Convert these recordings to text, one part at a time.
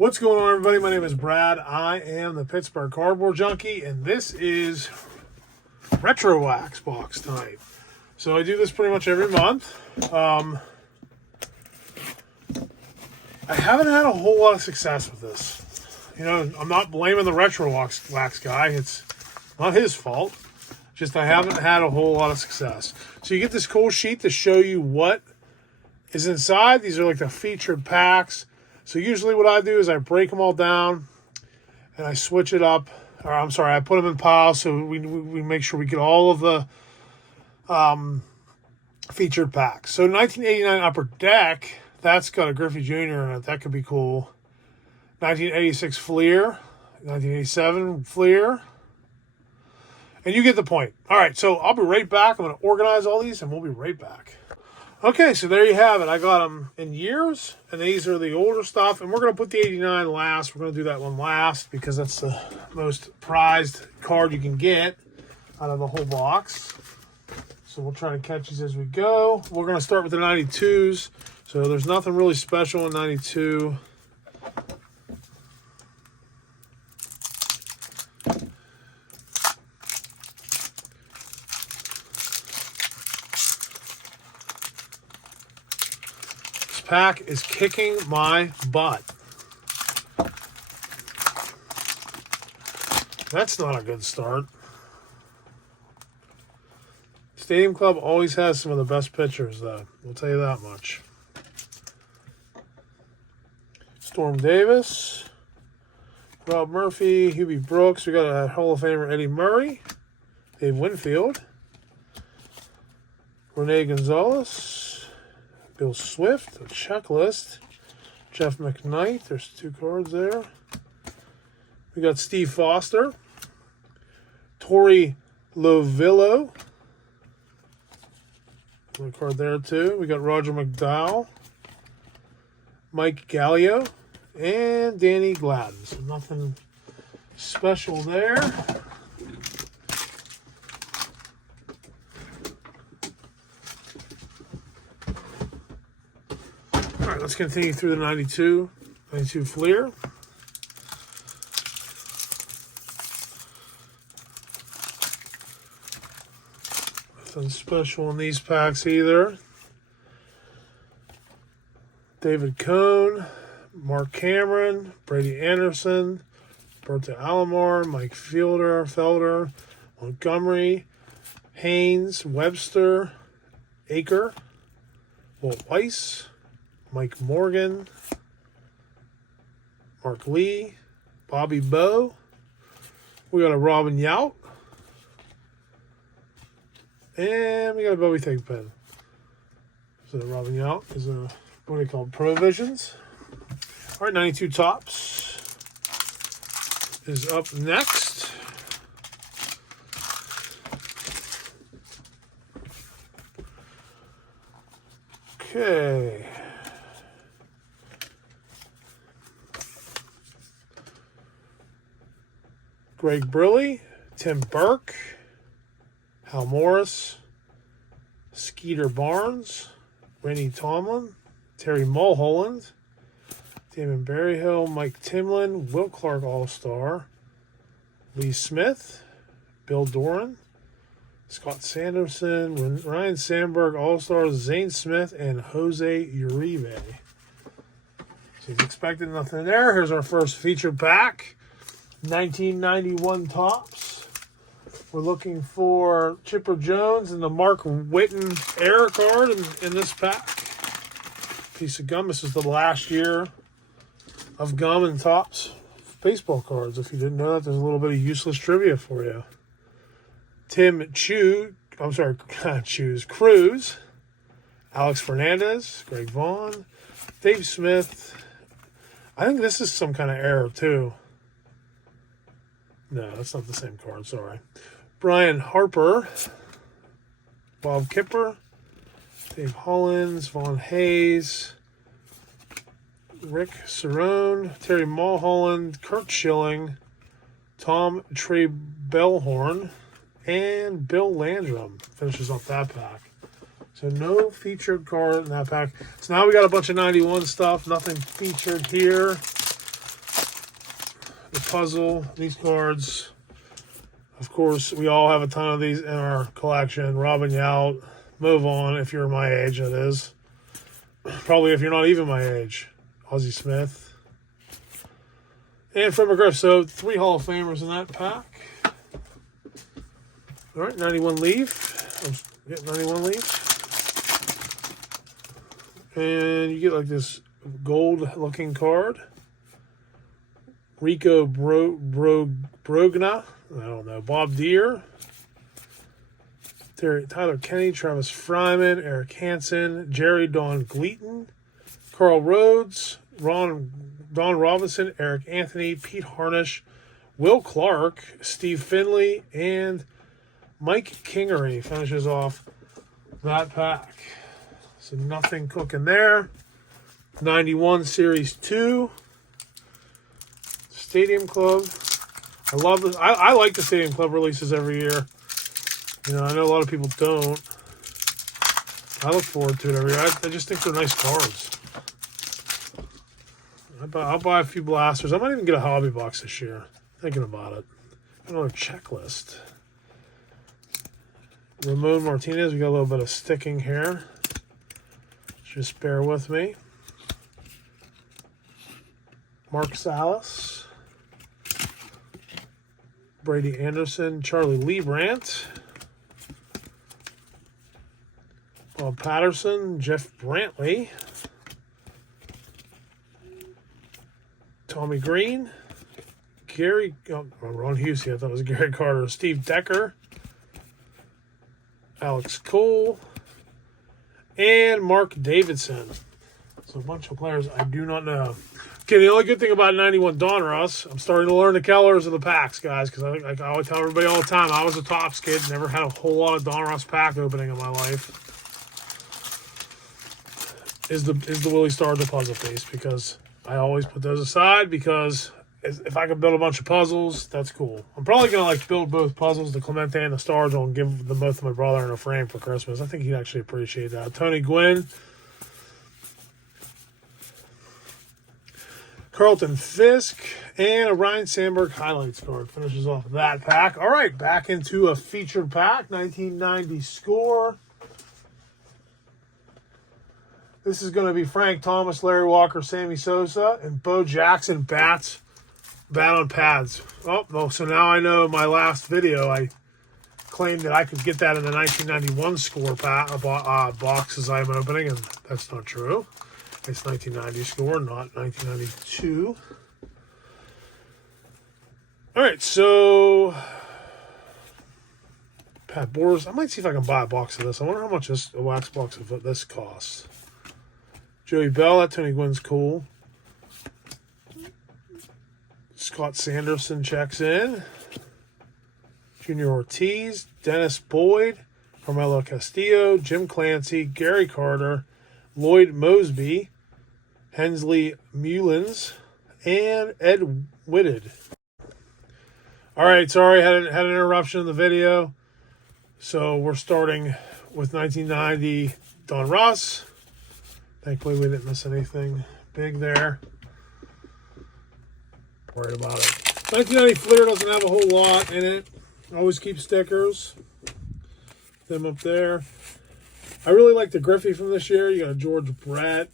What's going on, everybody? My name is Brad. I am the Pittsburgh Cardboard Junkie, and this is Retro Wax box time. So I do this pretty much every month. I haven't had a whole lot of success with this. You know, I'm not blaming the Retro Wax guy. It's not his fault. Just I haven't had a whole lot of success. So you get this cool sheet to show you what is inside. These are like the featured packs. So usually what I do is I break them all down and I switch it up. Or I'm sorry, I put them in piles so we make sure we get all of the featured packs. So 1989 Upper Deck, that's got a Griffey Jr. in it. That could be cool. 1986 Fleer, 1987 Fleer. And you get the point. All right, so I'll be right back. I'm going to organize all these and we'll be right back. Okay, so there you have it. I got them in years, and these are the older stuff. And we're going to put the 89 last. We're going to do that one last because that's the most prized card you can get out of the whole box. So we'll try to catch these as we go. We're going to start with the 92s. So there's nothing really special in 92. Pack is kicking my butt. That's not a good start. Stadium Club always has some of the best pitchers, though. We'll tell you that much. Storm Davis, Rob Murphy, Hubie Brooks. We got a Hall of Famer Eddie Murray, Dave Winfield, Rene Gonzalez, Bill Swift, a checklist. Jeff McKnight, there's 2 cards there. We got Steve Foster. Torey Lovillo. One card there too. We got Roger McDowell. Mike Gallio. And Danny Gladden. So nothing special there. All right, let's continue through the 92 Fleer. Nothing special in these packs either. David Cone, Mark Cameron, Brady Anderson, Berta Alomar, Mike Felder, Montgomery, Haynes, Webster, Aker, Walt Weiss, Mike Morgan, Mark Lee, Bobby Bowe. We got a Robin Yount. And we got a Bobby Thigpen. So Robin Yount is a, what do they call it, Provisions. All right, 92 Tops is up next. Okay. Greg Briley, Tim Burke, Hal Morris, Skeeter Barnes, Rennie Tomlin, Terry Mulholland, Damon Berryhill, Mike Timlin, Will Clark All-Star, Lee Smith, Bill Doran, Scott Sanderson, Ryan Sandberg All-Stars, Zane Smith, and Jose Uribe. So he's expecting nothing there. Here's our first featured pack. 1991 Tops. We're looking for Chipper Jones and the Mark Whiten error card in this pack. Piece of gum. This is the last year of gum and Tops baseball cards. If you didn't know that, there's a little bit of useless trivia for you. Cruz, Alex Fernandez, Greg Vaughn, Dave Smith. I think this is some kind of error too. No, that's not the same card, sorry. Brian Harper, Bob Kipper, Dave Hollins, Vaughn Hayes, Rick Cerrone, Terry Mulholland, Kurt Schilling, Tom Trebellhorn, and Bill Landrum finishes off that pack. So no featured card in that pack. So now we got a bunch of 91 stuff. Nothing featured here. puzzle. These cards, of course, we all have a ton of these in our collection. Robin Yount, move on if you're my age, that is. Probably if you're not even my age. Ozzie Smith. And Fred McGriff. So 3 Hall of Famers in that pack. All right, 91 Leaf. Yeah, 91 Leaf. And you get like this gold-looking card. Rico Brogna. I don't know. Bob Deere. Tyler Kenny, Travis Fryman, Eric Hansen, Jerry Don Gleaton, Carl Rhodes, Don Robinson, Eric Anthony, Pete Harnish, Will Clark, Steve Finley, and Mike Kingery finishes off that pack. So nothing cooking there. 91 Series 2. Stadium Club. I love this. I like the Stadium Club releases every year. You know, I know a lot of people don't. I look forward to it every year. I just think they're nice cards. I'll buy a few blasters. I might even get a hobby box this year. Thinking about it. Another checklist. Ramon Martinez. We got a little bit of sticking here. Just bear with me. Mark Salas. Brady Anderson. Charlie Leibrandt. Bob Patterson, Jeff Brantley, Tommy Green, Ron Husey, I thought it was Gary Carter, Steve Decker, Alex Cole, and Mark Davidson. So a bunch of players I do not know. Okay, the only good thing about 91 Donruss, I'm starting to learn the colors of the packs, guys, because I always tell everybody all the time, I was a Topps kid, never had a whole lot of Donruss pack opening in my life. Is the Willie Star the puzzle piece, because I always put those aside because if I could build a bunch of puzzles, that's cool. I'm probably going to build both puzzles, the Clemente and the Stars, and give them both to my brother in a frame for Christmas. I think he'd actually appreciate that. Tony Gwynn. Carlton Fisk. And a Ryan Sandberg highlights card finishes off that pack. All right, back into a featured pack. 1990 score. This is going to be Frank Thomas, Larry Walker, Sammy Sosa, and Bo Jackson bat on pads. Oh, well, so now I know my last video, I claimed that I could get that in the 1991 score boxes I'm opening, and that's not true. It's 1990 score, not 1992. All right, so Pat Boras. I might see if I can buy a box of this. I wonder how much a wax box of this costs. Joey Bell, that Tony Gwynn's cool. Scott Sanderson checks in. Junior Ortiz, Dennis Boyd, Carmelo Castillo, Jim Clancy, Gary Carter, Lloyd Mosby, Hensley Mullins, and Ed Whitted. All right, sorry, had an interruption in the video. So we're starting with 1990 Donruss. Thankfully, we didn't miss anything big there. Worried about it. 1990 Fleer doesn't have a whole lot in it. Always keep stickers. Them up there. I really like the Griffey from this year. You got a George Brett.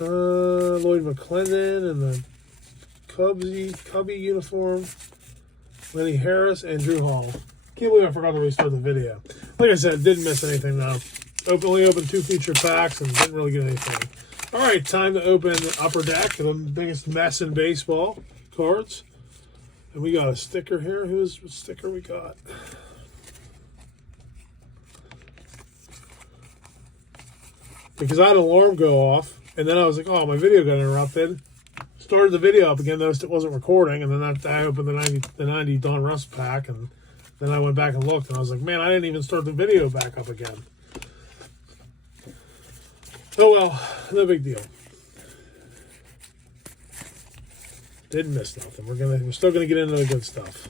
Lloyd McClendon in the Cubby uniform. Lenny Harris and Drew Hall. Can't believe I forgot to restart the video. Like I said, didn't miss anything though. Only opened 2 feature packs and didn't really get anything. All right, time to open Upper Deck, the biggest mess in baseball cards. And we got a sticker here. What sticker we got? Because I had an alarm go off, and then I was like, oh, my video got interrupted. Started the video up again, noticed it wasn't recording, and then I opened the 90 Donruss pack, and then I went back and looked, and I was like, man, I didn't even start the video back up again. Oh well, no big deal. Didn't miss nothing. We're still gonna get into the good stuff.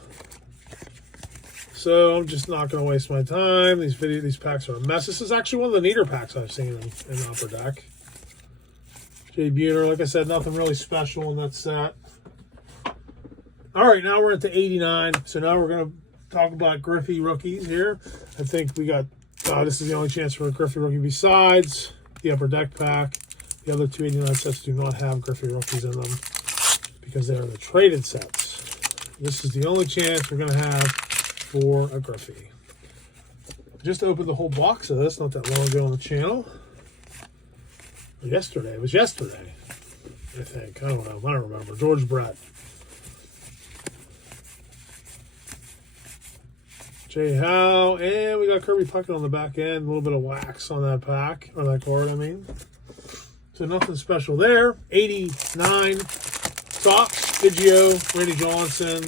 So I'm just not gonna waste my time. These packs are a mess. This is actually one of the neater packs I've seen in Upper Deck. Jay Buhner. Like I said, nothing really special in that set. All right, now we're at the 89. So now we're going to talk about Griffey rookies here. I think we got, this is the only chance for a Griffey rookie besides the Upper Deck pack. The other 289 sets do not have Griffey rookies in them because they are the traded sets. This is the only chance we're going to have for a Griffey. Just opened the whole box of this not that long ago on the channel. Yesterday. It was yesterday, I think. I don't know. I don't remember. George Brett. Jay Howe. And we got Kirby Puckett on the back end. A little bit of wax on that pack. Or that card, I mean. So nothing special there. 89. Topps. Biggio. Randy Johnson.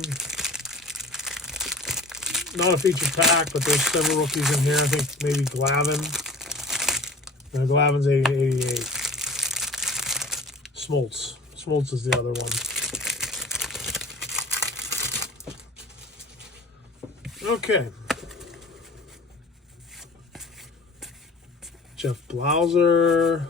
Not a featured pack, but there's several rookies in here. I think maybe Glavine. No, Glavine's 88. Smoltz. Smoltz is the other one. Okay. Jeff Blauser.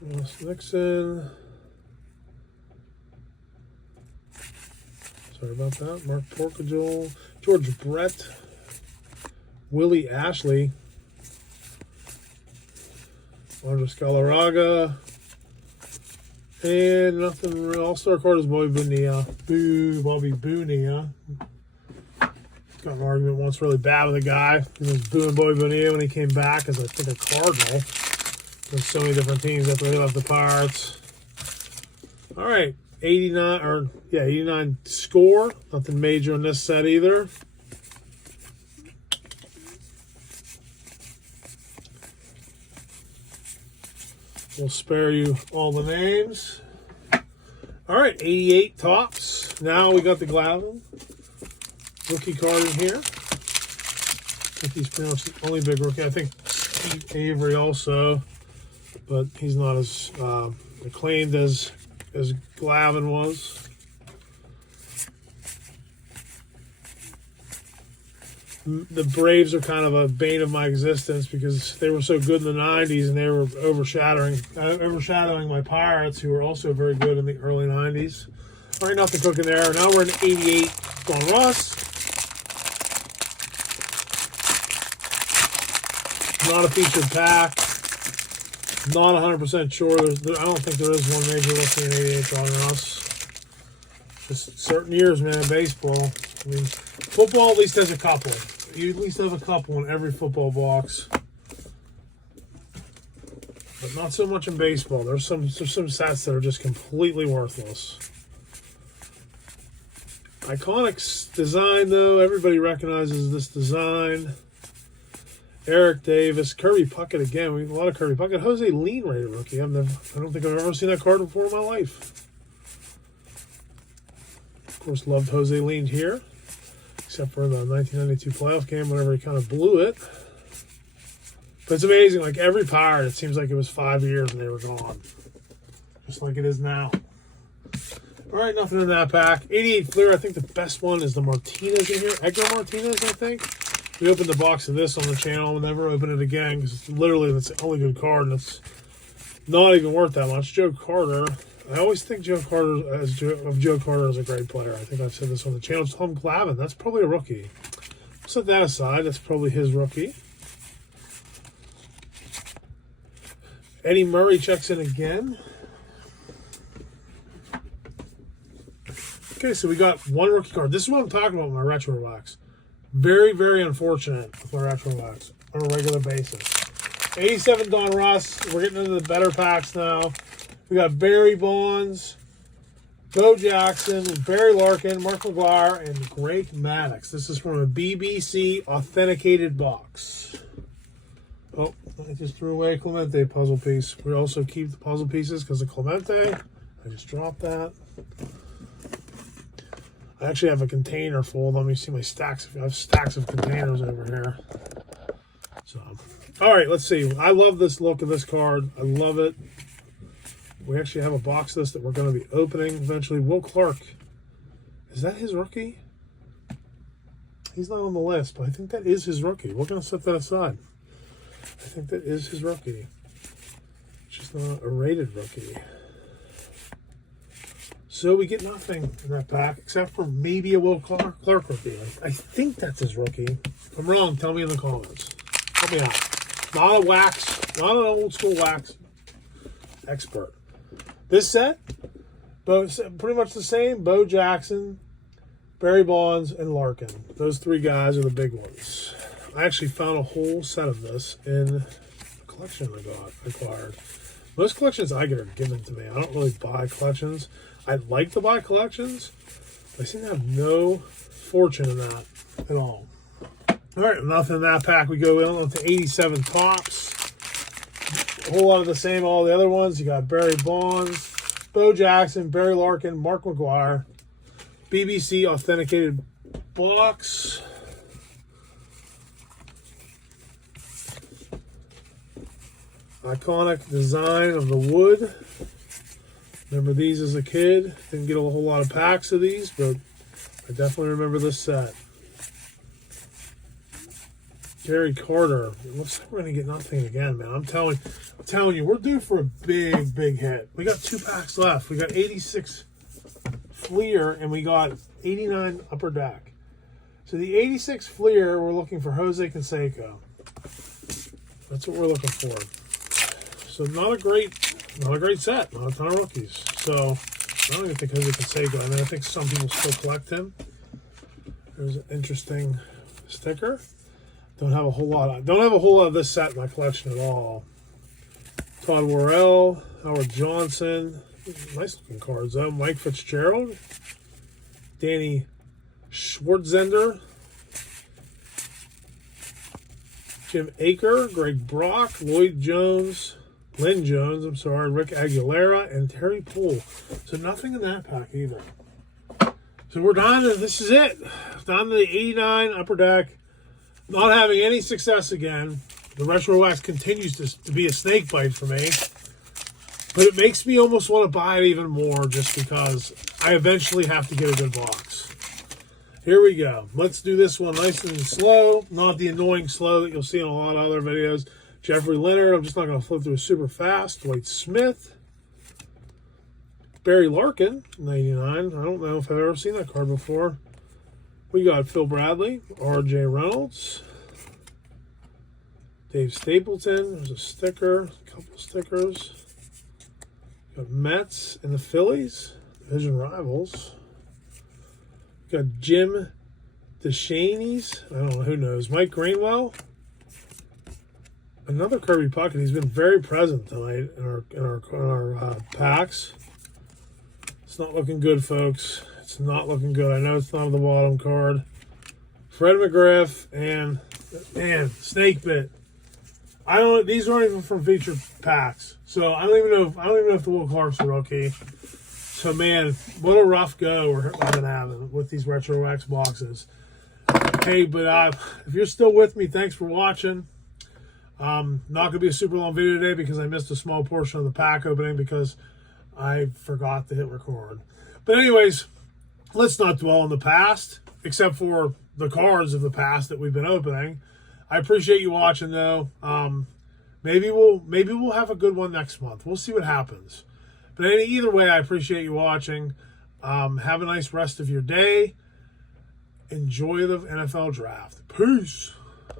Ross Nixon. Sorry about that. Mark Porcajol. George Brett. Willie Ashley. Andres Galarraga. And nothing real. All-star card is Bobby Bonilla. Bobby Bonilla. Got an argument once really bad with a guy. He was booing Bobby Bonilla when he came back as I think a Cardinal. There's so many different teams after he left the Pirates. All right. 89 score. Nothing major in this set either. We'll spare you all the names. All right, 88 Topps. Now we got the Glavine rookie card in here. I think he's pretty much the only big rookie. I think Steve Avery also, but he's not as acclaimed as Glavine was. The Braves are kind of a bane of my existence because they were so good in the 90s and they were overshadowing my Pirates, who were also very good in the early 90s. All right, nothing cooking there. Now we're in 88 Donruss. Not a featured pack. Not 100% sure. I don't think there is one major rookie in 88 Donruss. Just certain years, man, baseball. I mean, football at least has a couple. You at least have a couple in every football box. But not so much in baseball. There's some sets that are just completely worthless. Iconics design, though. Everybody recognizes this design. Eric Davis. Kirby Puckett again. We have a lot of Kirby Puckett. Jose Lean-rated rookie. I don't think I've ever seen that card before in my life. Of course, loved Jose Lean here. Except for the 1992 playoff game, whenever he kind of blew it. But it's amazing. Like every Pirate, it seems like it was 5 years and they were gone. Just like it is now. All right, nothing in that pack. 88 Fleer. I think the best one is the Martinez in here. Edgar Martinez, I think. We opened the box of this on the channel. We'll never open it again because it's literally that's the only good card and it's not even worth that much. Joe Carter. I always think Joe Carter as Joe Carter as a great player. I think I've said this on the channel. Tom Glavine, that's probably a rookie. Set that aside. That's probably his rookie. Eddie Murray checks in again. Okay, so we got one rookie card. This is what I'm talking about with my retro wax. Very, very unfortunate with my retro wax on a regular basis. 87 Donruss. We're getting into the better packs now. We got Barry Bonds, Bo Jackson, Barry Larkin, Mark McGwire, and Greg Maddux. This is from a BBC authenticated box. Oh, I just threw away a Clemente puzzle piece. We also keep the puzzle pieces because of Clemente. I just dropped that. I actually have a container full. Let me see my stacks. I have stacks of containers over here. So, all right, let's see. I love this look of this card. I love it. We actually have a box of this that we're going to be opening eventually. Will Clark Is that his rookie? He's not on the list, but I think that is his rookie. We're going to set that aside. I think that is his rookie. Just not a rated rookie. So we get nothing in that pack except for maybe a Will Clark rookie. I think that's his rookie. If I'm wrong, tell me in the comments. Help me out. Not a wax, not an old school wax expert. This set, pretty much the same. Bo Jackson, Barry Bonds, and Larkin. Those three guys are the big ones. I actually found a whole set of this in a collection I acquired. Most collections I get are given to me. I don't really buy collections. I'd like to buy collections, but I seem to have no fortune in that at all. All right, nothing in that pack. We go on to 87 Topps. A whole lot of the same, all the other ones. You got Barry Bonds, Bo Jackson, Barry Larkin, Mark McGwire, BBC authenticated box. Iconic design of the wood. Remember these as a kid. Didn't get a whole lot of packs of these, but I definitely remember this set. Gary Carter. It looks like we're going to get nothing again, man. I'm telling you, we're due for a big, big hit. We got 2 packs left. We got 86 Fleer, and we got 89 Upper Deck. So the 86 Fleer, we're looking for Jose Canseco. That's what we're looking for. So not a great set. Not a ton of rookies. So I don't even think Jose Canseco. I mean, I think some people still collect him. There's an interesting sticker. Don't have a whole lot of this set in my collection at all. Todd Worrell, Howard Johnson. Nice looking cards though. Mike Fitzgerald. Danny Schwartzender. Jim Aker. Greg Brock. Lloyd Jones. Lynn Jones, Rick Aguilera, and Terry Poole. So nothing in that pack either. So we're down to, this is it. Down to the 89 Upper Deck. Not having any success again. The Retro Wax continues to be a snake bite for me. But it makes me almost want to buy it even more just because I eventually have to get a good box. Here we go. Let's do this one nice and slow. Not the annoying slow that you'll see in a lot of other videos. Jeffrey Leonard, I'm just not going to flip through super fast. Dwight Smith. Barry Larkin, 99. I don't know if I've ever seen that card before. We got Phil Bradley, R.J. Reynolds. Dave Stapleton, there's a sticker, a couple of stickers. Got Mets and the Phillies, division rivals. Got Jim DeShaney's, I don't know, who knows. Mike Greenwell. Another Kirby Puckett. He's been very present tonight in our packs. It's not looking good, folks. It's not looking good. I know it's not on the bottom card. Fred McGriff and man, Snake Bit. These aren't even from featured packs, so I don't even know if the Will Clark's a rookie. So man, what a rough go I've been having with these Retro Wax boxes. Hey, but if you're still with me, thanks for watching. Not going to be a super long video today because I missed a small portion of the pack opening because I forgot to hit record. But anyways, let's not dwell on the past, except for the cards of the past that we've been opening. I appreciate you watching, though. Maybe we'll have a good one next month. We'll see what happens. But either way, I appreciate you watching. Have a nice rest of your day. Enjoy the NFL draft. Peace.